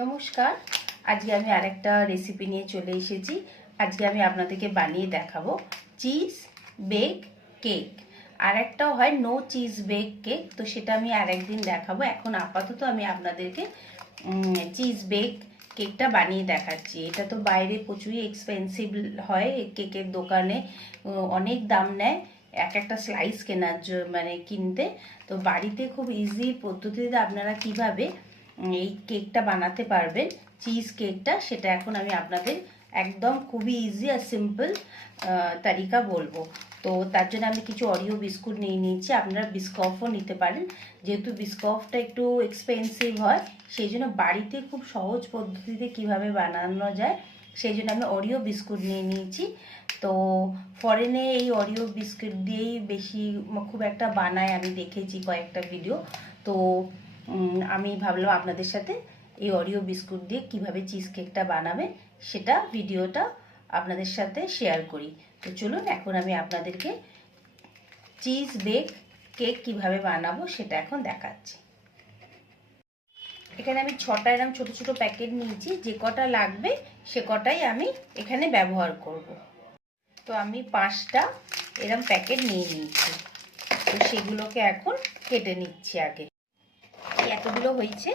নমস্কার। আজকে আমি আরেকটা রেসিপি নিয়ে চলে এসেছি। আজকে আমি আপনাদেরকে বানিয়ে দেখাবো চিজ বেক কেক। আর একটাও হয় নো চিজ বেক কেক, তো সেটা আমি আরেকদিন দেখাবো। এখন আপাতত আমি আপনাদেরকে চিজ বেক কেকটা বানিয়ে দেখাচ্ছি। এটা তো বাইরে প্রচুরই এক্সপেন্সিভ হয়, কেকের দোকানে অনেক দাম নেয় এক একটা স্লাইস কেনার মানে কিনতে। তো বাড়িতে খুব ইজি পদ্ধতিতে আপনারা কিভাবে এই কেকটা বানাতে পারবেন, চিজ কেকটা, সেটা এখন আমি আপনাদের একদম খুবই ইজি আর সিম্পল তারিকা বলবো। তো তার জন্য আমি কিছু অরিও বিস্কুট নিয়ে নিয়েছি। আপনারা বিস্কফও নিতে পারেন, যেহেতু বিস্কফটা একটু এক্সপেন্সিভ হয়, সেই জন্য বাড়িতে খুব সহজ পদ্ধতিতে কিভাবে বানানো যায় সেই জন্য আমি অরিও বিস্কুট নিয়ে নিয়েছি। তো ফরেনে এই অরিও বিস্কুট দিয়েই বেশি খুব একটা বানায়, আমি দেখেছি কয়েকটা ভিডিও। তো আমি ভাবলাম আপনাদের সাথে এই অরিও বিস্কুট দিয়ে কিভাবে চিজ কেকটা বানাবে সেটা ভিডিওটা আপনাদের সাথে শেয়ার করি। তো চলুন এখন আমি আপনাদেরকে চিজ বেক কেক কিভাবে বানাবো সেটা এখন দেখাচ্ছি। এখানে আমি 6টা এরকম ছোট ছোট প্যাকেট নিয়েছি, যে কটা লাগবে সে কটাই আমি এখানে ব্যবহার করব। তো আমি 5টা এরকম প্যাকেট নিয়ে নিয়েছি। তো সেগুলোকে এখন কেটে নিচ্ছি। আগে এতগুলো হয়েছে,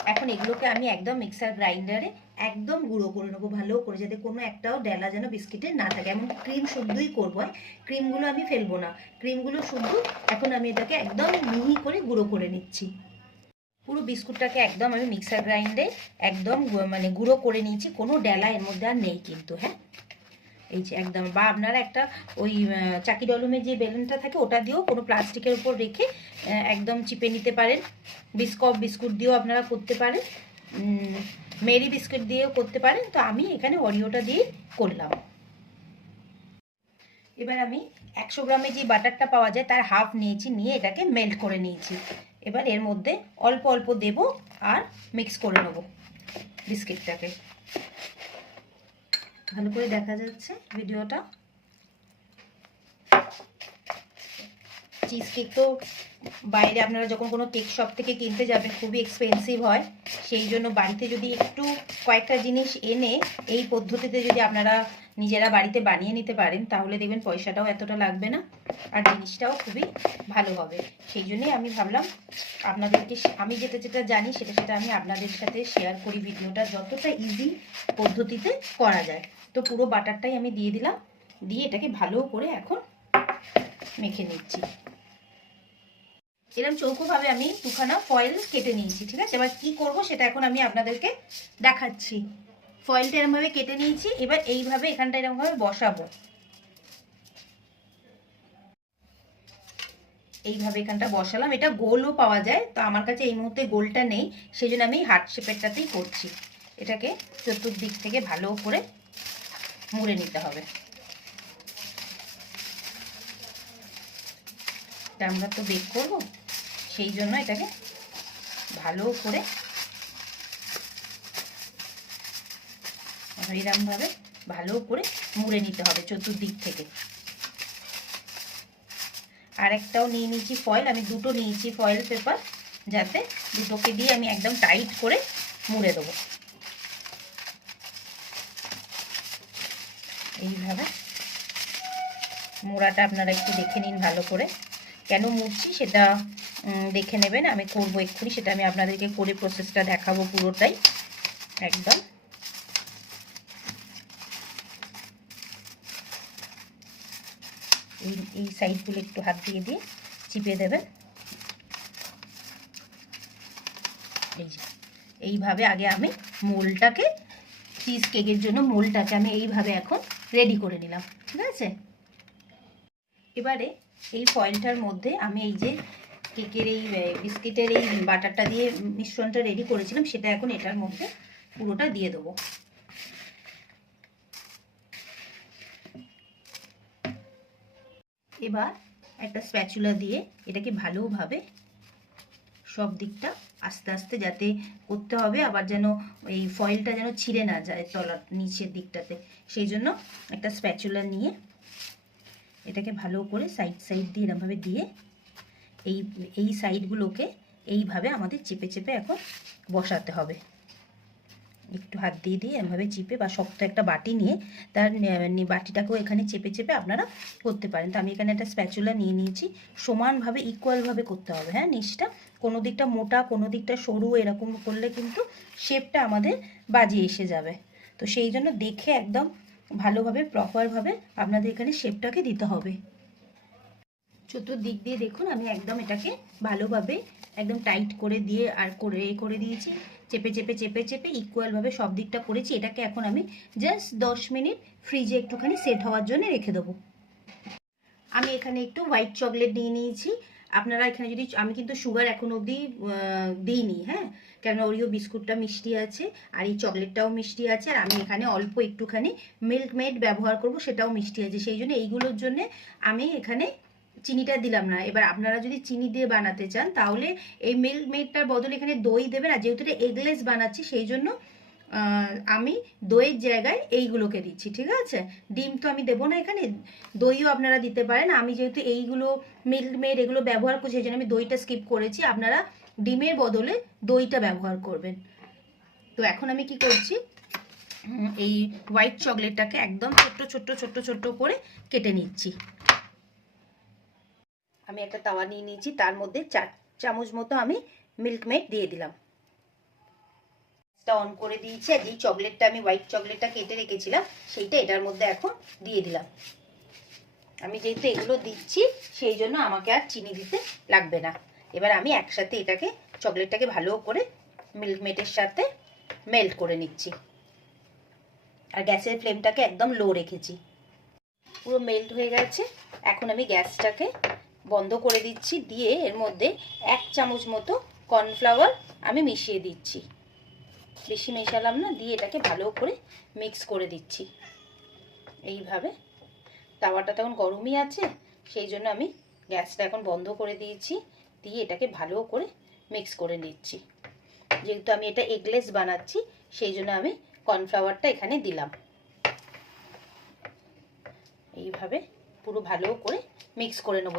এখন এগুলোকে আমি একদম মিক্সার গ্রাইন্ডারে একদম গুঁড়ো করে নেবো ভালো করে, যাতে কোনো একটাও ডেলা যেন বিস্কিটের না থাকে। এমন ক্রিম শুদ্ধই করবো, ক্রিমগুলো আমি ফেলবো না, ক্রিমগুলো শুদ্ধ। এখন আমি এটাকে একদম মিহি করে গুঁড়ো করে নিচ্ছি। পুরো বিস্কুটটাকে একদম আমি মিক্সার গ্রাইন্ডে একদম মানে গুঁড়ো করে নিয়েছি, কোনো ডেলা এর মধ্যে আর নেই কিন্তু। হ্যাঁ, এই যে একদম, বা আপনারা একটা ওই চাকি ডলমের যে বেলুনটা থাকে ওটা দিয়েও কোনো প্লাস্টিকের উপর রেখে একদম চিপে নিতে পারেন। বিস্কুট দিয়েও আপনারা করতে পারেন, মেরি বিস্কুট দিয়েও করতে পারেন। তো আমি এখানে অরিওটা দিয়ে করলাম। এবার আমি 100 গ্রামের যে বাটারটা পাওয়া যায় তার হাফ নিয়েছি, নিয়ে এটাকে মেল্ট করে নিয়েছি। এবার এর মধ্যে অল্প অল্প দেব আর মিক্স করে নেব বিস্কিটটাকে। ভালো করে দেখা যাচ্ছে ভিডিওটা। চিজ কেক তো বাইরে আপনারা যখন কোনো কেক শপ থেকে কিনতে যাবেন খুবই এক্সপেন্সিভ হয়, সেই জন্য বাড়িতে যদি একটু কয়েকটা জিনিস এনে এই পদ্ধতিতে যদি আপনারা নিজেরা বাড়িতে বানিয়ে নিতে পারেন তাহলে দেখবেন পয়সাটাও এতটা লাগবে না আর জিনিসটাও খুবই ভালো হবে। সেই জন্যই আমি ভাবলাম আপনাদেরকে, আমি যেটা জানি সেটা আমি আপনাদের সাথে শেয়ার করি ভিডিওটা, যতটা ইজি পদ্ধতিতে করা যায়। তো পুরো বাটারটাই আমি দিয়ে দিলাম, দিয়ে এটাকে ভালো করে এখন মেখে নিচ্ছি। এরকম চৌকোভাবে আমি 2খানা ফয়েল কেটে নিয়েছি। ঠিক আছে, এবার কি করব সেটা এখন আমি আপনাদেরকে দেখাচ্ছি। ফয়েলটা এরকমভাবে কেটে নিয়েছি, এবার এইভাবে এখানটা এরকমভাবে বসাবো। এইভাবে এখানটা বসালাম। এটা গোলও পাওয়া যায়, তো আমার কাছে এই মুহূর্তে গোলটা নেই, সেই জন্য আমি হার্ট শেপেরটাতেই করছি। এটাকে চতুর্দিক থেকে ভালো করে মুড়ে নিতে হবে। আমরা তো বেক করবো, সেই জন্য এটাকে ভালো করে এরকমভাবে ভালো করে মুড়ে নিতে হবে চতুর্দিক থেকে। আর একটাও নিয়ে নিয়েছি ফয়েল, আমি দুটো নিয়েছি ফয়েল পেপার, যাতে দুটোকে দিয়ে আমি একদম টাইট করে মুড়ে দেবো। এইভাবে মোড়াটা আপনারা একটু দেখে নিন ভালো করে, কেন মুড়ছি সেটা দেখে নেবেন। আমি করবো এক্ষুনি, সেটা আমি আপনাদেরকে করে প্রসেসটা দেখাবো পুরোটাই একদম। এই সাইডগুলো একটু হাত দিয়ে দিয়ে চিপে দেবেন। এই যে এইভাবে আগে আমি মোলটাকে, চিজ কেকের জন্য মোলটাকে আমি এইভাবে এখন রেডি করে নিলাম। ঠিক আছে, এবারে এই ফয়েলটার মধ্যে আমি এই যে কেকের এই বিস্কিটের এই বাটারটা দিয়ে মিশ্রণটা রেডি করেছিলাম সেটা এখন এটার মধ্যে পুরোটা দিয়ে দেবো। এবার একটা স্প্যাচুলা দিয়ে এটাকে ভালোভাবে সব দিকটা আস্তে আস্তে যাতে করতে হবে, আবার যেন এই ফয়েলটা যেন ছিঁড়ে না যায় তলার নিচের দিকটাতে, সেই জন্য একটা স্প্যাচুলা নিয়ে এটাকে ভালো করে সাইড দিয়ে এরকমভাবে দিয়ে এই সাইডগুলোকে এইভাবে আমাদের চেপে চেপে এখন বসাতে হবে। একটু হাত দিয়ে দিয়ে এভাবে চিপে বা শক্ত একটা বাটি নিয়ে তার বাটিটাকেও এখানে চেপে চেপে আপনারা করতে পারেন। তো আমি এখানে একটা স্প্যাচুলা নিয়ে নিয়েছি, সমানভাবে ইকুয়ালভাবে করতে হবে। হ্যাঁ, নিচটা কোনো দিকটা মোটা কোনো দিকটা সরু এরকম করলে কিন্তু শেপটা আমাদের বাজে এসে যাবে। তো সেই জন্য দেখে একদম ভালোভাবে প্রপারভাবে আপনাদের এখানে শেপটাকে দিতে হবে। চতুর্দিক দিয়ে দেখুন আমি একদম এটাকে ভালোভাবে একদম টাইট করে দিয়ে আর করে দিয়েছি, চেপে চেপে চেপে চেপে ইকুয়ালভাবে সব দিকটা করেছি। এটাকে এখন আমি জাস্ট 10 মিনিট ফ্রিজে একটুখানি সেট হওয়ার জন্য রেখে দেবো। আমি এখানে একটু হোয়াইট চকলেট নিয়ে নিয়েছি। আপনারা এখানে যদি, আমি কিন্তু সুগার এখন অবধি দিইনি, হ্যাঁ, কেননা ওরিও বিস্কুটটা মিষ্টি আছে আর এই চকলেটটাও মিষ্টি আছে, আর আমি এখানে অল্প একটুখানি মিল্ক মেড ব্যবহার করব, সেটাও মিষ্টি আছে। সেই জন্য এইগুলোর জন্য আমি এখানে চিনিটা দিলাম না। এবার আপনারা যদি চিনি দিয়ে বানাতে চান তাহলে এই মিল্ক মেডটার বদলে এখানে দই দেবেন। আর যেহেতু এটা এগলেস বানাচ্ছি সেই জন্য আমি দইয়ের জায়গায় এইগুলোকে দিচ্ছি, ঠিক আছে। ডিম তো আমি দেবো না এখানে, দইও আপনারা দিতে পারেন। আমি যেহেতু এইগুলো মিল্ক মেড এগুলো ব্যবহার করছি সেই জন্য আমি দইটা স্কিপ করেছি। আপনারা ডিমের বদলে দইটা ব্যবহার করবেন। তো এখন আমি কি করছি, এই হোয়াইট চকলেটটাকে একদম ছোট্ট ছোট্ট ছোট্ট ছোট্ট করে কেটে নিচ্ছি। আমি একটা তাওয়া নিয়ে নিয়েছি, তার মধ্যে 4 চামচ মতো আমি মিল্ক মেড দিয়ে দিলাম। অন করে দিয়েছি, আর যেই চকলেটটা আমি হোয়াইট চকলেটটা কেটে রেখেছিলাম সেইটা এটার মধ্যে এখন দিয়ে দিলাম। আমি যেহেতু এগুলো দিচ্ছি সেই জন্য আমাকে আর চিনি দিতে লাগবে না। এবার আমি একসাথে এটাকে চকলেটটাকে ভালো করে মিল্ক মেডের সাথে মেল্ট করে নিচ্ছি। আর গ্যাসের ফ্লেমটাকে একদম লো রেখেছি। পুরো মেল্ট হয়ে গেছে। এখন আমি গ্যাসটাকে বন্ধ করে দিচ্ছি, দিয়ে এর মধ্যে 1 চামচ মতো কর্নফ্লাওয়ার আমি মিশিয়ে দিচ্ছি। বেশি মেশালাম না, দিয়ে এটাকে ভালো করে মিক্স করে দিচ্ছি। এইভাবে তাওয়াটা তখন গরমই আছে সেই জন্য আমি গ্যাসটা এখন বন্ধ করে দিয়েছি, দিয়ে এটাকে ভালো করে মিক্স করে নিচ্ছি। যেহেতু আমি এটা এগলেস বানাচ্ছি সেই জন্য আমি কর্নফ্লাওয়ারটা এখানে দিলাম। এইভাবে পুরো ভালো করে মিক্স করে নেব।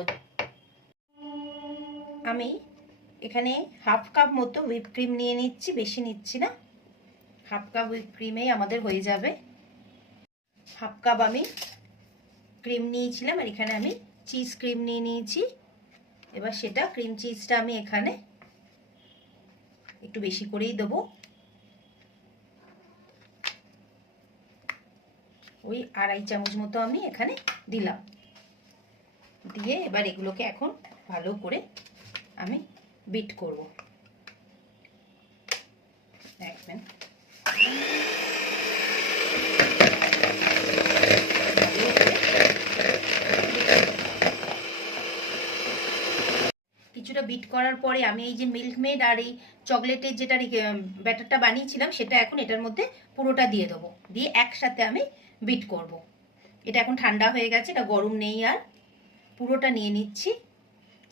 আমি এখানে হাফ কাপ মতো হুইপ ক্রিম নিয়ে নিচ্ছি, বেশি নিচ্ছি না। হাফ কাপ হুইপ ক্রিমেই আমাদের হয়ে যাবে। হাফ কাপ আমি ক্রিম নিয়েছিলাম, আর এখানে আমি চিজ ক্রিম নিয়ে নিয়েছি। এবার সেটা ক্রিম চিজটা আমি এখানে একটু বেশি করেই দেবো, ওই 2.5 চামচ মতো আমি এখানে দিলাম। দিয়ে এবার এগুলোকে এখন ভালো করে আমি বিট করব। দেখবেন কিছুটা বিট করার পরে আমি এই যে মিল্ক মেড আর এই চকলেটের যেটা ব্যাটারটা বানিয়েছিলাম সেটা এখন এটার মধ্যে পুরোটা দিয়ে দেবো, দিয়ে একসাথে আমি বিট করব। এটা এখন ঠান্ডা হয়ে গেছে, এটা গরম নেই আর। পুরোটা নিয়ে নিচ্ছি।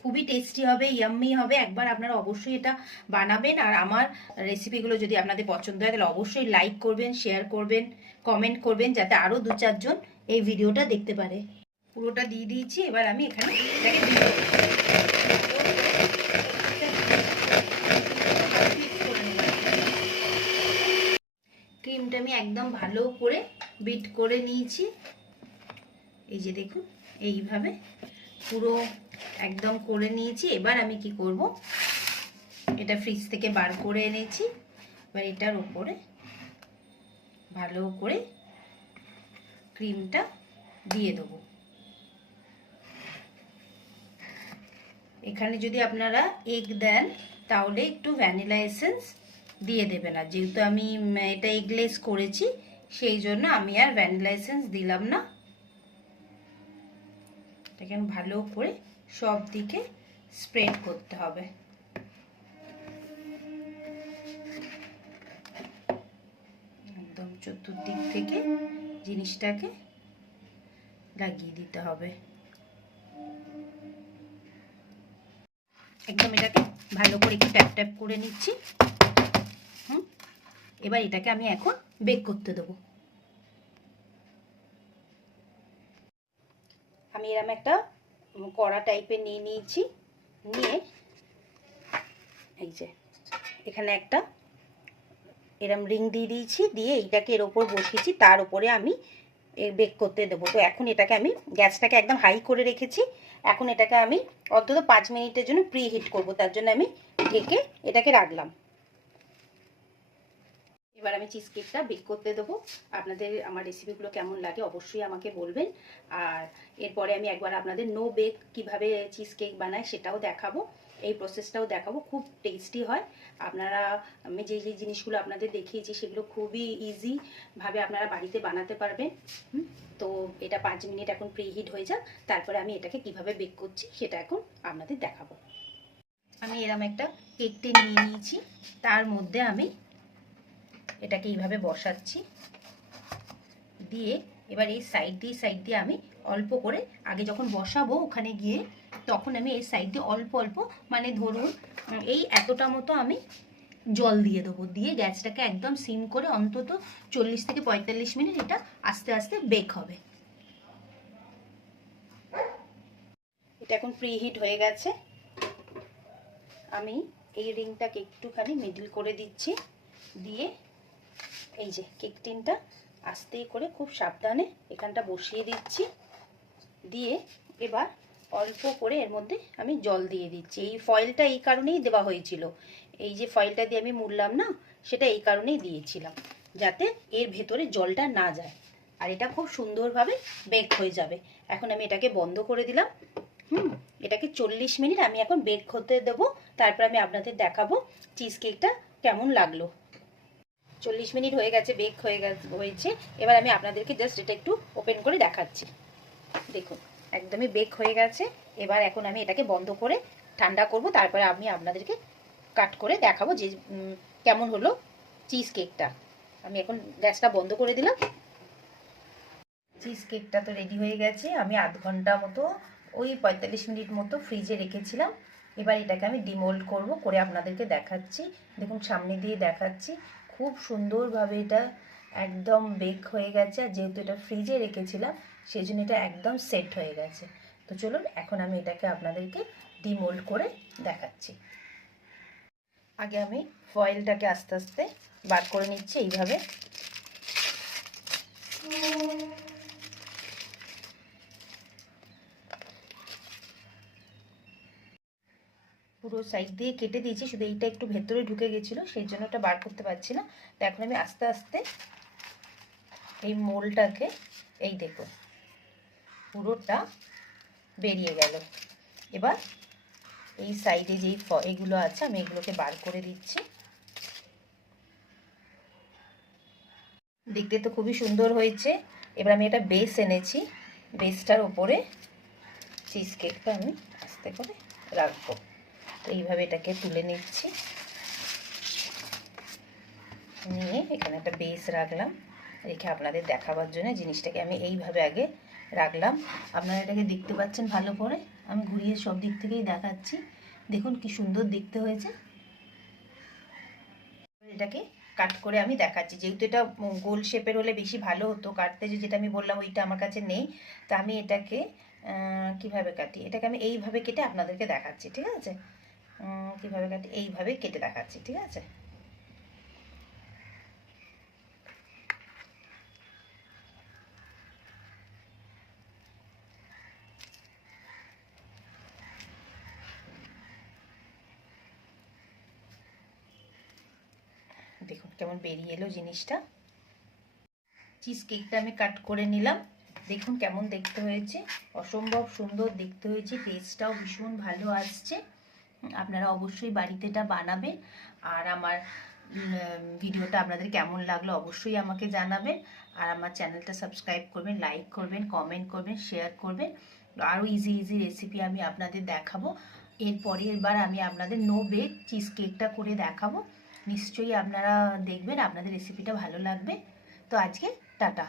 খুবই টেস্টি হবে, ইয়াম্মি হবে। একবার আপনারা অবশ্যই এটা বানাবেন। আর আমার রেসিপিগুলো যদি আপনাদের পছন্দ হয় তাহলে অবশ্যই লাইক করবেন, শেয়ার করবেন, কমেন্ট করবেন, যাতে আরও 2-4 জন এই ভিডিওটা দেখতে পারে। পুরোটা দিয়ে দিয়েছি। এবার আমি এখানে এটাকে ক্রিমটা আমি একদম ভালো করে বিট করে নিয়েছি। এই যে দেখুন এইভাবে পুরো একদম করে নিয়েছি। এবার আমি কি করব, এটা ফ্রিজ থেকে বার করে এনেছি। এবার এটার উপরে ভালো করে ক্রিমটা দিয়ে দেবো। এখানে যদি আপনারা এগ দেন তাহলে একটু ভ্যানিলা এসেন্স দিয়ে দেবেন। আর যেহেতু আমি এটা এগলেস করেছি সেই জন্য আমি আর ভ্যানিলা এসেন্স দিলাম না। এটাকে ভালো করে সব দিকে স্প্রেড করতে হবে। একদম চতুর্দিক থেকে জিনিসটাকে লাগিয়ে দিতে হবে। একদম এটাকে ভালো করে একটু ট্যাপ ট্যাপ করে নিচ্ছি। এবার এটাকে আমি এখন বেক করতে দেবো। আমি এরকম একটা কড়া টাইপের নিয়ে নিয়েছি, নিয়ে এই যে এখানে একটা এরম রিং দিয়ে দিয়েছি, দিয়ে এইটাকে এর ওপর বসিয়েছি, তার উপরে আমি বেক করতে দেবো। তো এখন এটাকে আমি গ্যাসটাকে একদম হাই করে রেখেছি। এখন এটাকে আমি অন্তত 5 মিনিটের জন্য প্রি হিট করবো, তার জন্য আমি ঢেকে এটাকে রাখলাম। এবার আমি চিজ কেকটা বেক করতে দেবো। আপনাদের আমার রেসিপিগুলো কেমন লাগে অবশ্যই আমাকে বলবেন। আর এরপরে আমি একবার আপনাদের নো বেক কিভাবে চিজ কেক বানায় সেটাও দেখাবো, এই প্রসেসটাও দেখাবো। খুব টেস্টি হয়। আপনারা, আমি যে যে জিনিসগুলো আপনাদের দেখিয়েছি সেগুলো খুবই ইজিভাবে আপনারা বাড়িতে বানাতে পারবেন। তো এটা 5 মিনিট এখন প্রিহিট হয়ে যাক, তারপরে আমি এটাকে কিভাবে বেক করছি সেটা এখন আপনাদের দেখাবো। আমি এরকম একটা কেক টিন নিয়ে নিয়েছি, তার মধ্যে আমি এটাকে এইভাবে বসাচ্ছি, দিয়ে এবার এই সাইড দিয়ে আমি অল্প করে, আগে যখন বসাবো ওখানে গিয়ে তখন আমি এই সাইড দিয়ে অল্প অল্প, মানে ধরুন এই এতটা মতো আমি জল দিয়ে দেবো, দিয়ে গ্যাসটাকে একদম সিম করে অন্তত 40 থেকে 45 মিনিট এটা আস্তে আস্তে বেক হবে। এটা এখন প্রিহিট হয়ে গেছে। আমি এই রিংটাকে একটুখানি মিডল করে দিচ্ছি, দিয়ে এই যে কেক টিনটা আস্তে করে খুব সাবধানে এখানটা বসিয়ে দিচ্ছি, দিয়ে এবার অল্প করে এর মধ্যে আমি জল দিয়ে দিচ্ছি। এই ফয়েলটা এই কারণেই দেওয়া হয়েছিল, এই যে ফয়েলটা দিয়ে আমি মুড়লাম না, সেটা এই কারণেই দিয়েছিলাম, যাতে এর ভেতরে জলটা না যায়, আর এটা খুব সুন্দরভাবে বেক হয়ে যাবে। এখন আমি এটাকে বন্ধ করে দিলাম। এটাকে 40 মিনিট আমি এখন বেক হতে দেবো, তারপর আমি আপনাদের দেখাবো চিজ কেকটা কেমন লাগলো। 40 মিনিট হয়ে গেছে, বেক হয়েছে। এবার আমি আপনাদেরকে জাস্ট এটা একটু ওপেন করে দেখাচ্ছি। দেখুন একদমই বেক হয়ে গেছে। এবার এখন আমি এটাকে বন্ধ করে ঠান্ডা করব, তারপরে আমি আপনাদেরকে কাট করে দেখাবো যে কেমন হলো চিজ কেকটা। আমি এখন গ্যাসটা বন্ধ করে দিলাম। চিজ কেকটা তো রেডি হয়ে গেছে। আমি আধ ঘন্টা মতো, ওই 45 মিনিট মতো ফ্রিজে রেখেছিলাম। এবার এটাকে আমি ডিমোল্ড করব, করে আপনাদেরকে দেখাচ্ছি। দেখুন সামনে দিয়ে দেখাচ্ছি, খুব সুন্দরভাবে এটা একদম বেক হয়ে গেছে। আর যেহেতু এটা ফ্রিজে রেখেছিলাম সেই জন্য এটা একদম সেট হয়ে গেছে। তো চলুন এখন আমি এটাকে আপনাদেরকে ডিমোল্ড করে দেখাচ্ছি। আগে আমি ফয়েলটাকে আস্তে আস্তে বার করে নিচ্ছি এইভাবে। পুরো সাইড দিয়ে কেটে দিয়েছি, শুধু এইটা একটু ভেতরে ঢুকে গেছিলো সেই জন্য ওটা বার করতে পারছি না। তো এখন আমি আস্তে আস্তে এই মোলটাকে, এই দেখো পুরোটা বেরিয়ে গেল। এবার এই সাইডে যেই এগুলো আছে আমি এগুলোকে বার করে দিচ্ছি। দেখতে তো খুবই সুন্দর হয়েছে। এবার আমি একটা বেস এনেছি, বেসটার ওপরে চিজ কেকটা আমি আস্তে করে রাখবো। তো এইভাবে এটাকে তুলে নিচ্ছি, নিয়ে এখানে একটা বেস রাখলাম, রেখে আপনাদের দেখাবার জন্য জিনিসটাকে আমি এইভাবে আগে রাখলাম। আপনারা এটাকে দেখতে পাচ্ছেন ভালো করে, আমি ঘুরিয়ে সব দিক থেকেই দেখাচ্ছি। দেখুন কি সুন্দর দেখতে হয়েছে। এটাকে কাট করে আমি দেখাচ্ছি, যেহেতু এটা গোল শেপের হলে বেশি ভালো হতো কাটতে, যেটা আমি বললাম ওইটা আমার কাছে নেই। তা আমি এটাকে কিভাবে কাটি, এটাকে আমি এইভাবে কেটে আপনাদেরকে দেখাচ্ছি, ঠিক আছে? কিভাবে কাটি, এইভাবে কেটে দেখাচ্ছি, ঠিক আছে? দেখুন কেমন বেরিয়ে এলো জিনিসটা। চিজ কেকটা আমি কাট করে নিলাম, দেখুন কেমন দেখতে হয়েছে, অসম্ভব সুন্দর দেখতে হয়েছে, টেস্টটাও ভীষণ ভালো আসছে। আপনারা অবশ্যই বাড়িতে এটা বানাবেন। আর আমার ভিডিওটা আপনাদের কেমন লাগলো অবশ্যই আমাকে জানাবেন। আর আমার চ্যানেলটা সাবস্ক্রাইব করবেন, লাইক করবেন, কমেন্ট করবেন, শেয়ার করবেন। আরও ইজি রেসিপি আমি আপনাদের দেখাবো। এরপরের বার আমি আপনাদের নো বেক চিজ কেকটা করে দেখাবো। নিশ্চয়ই আপনারা দেখবেন, আপনাদের রেসিপিটা ভালো লাগবে। তো আজকে টাটা।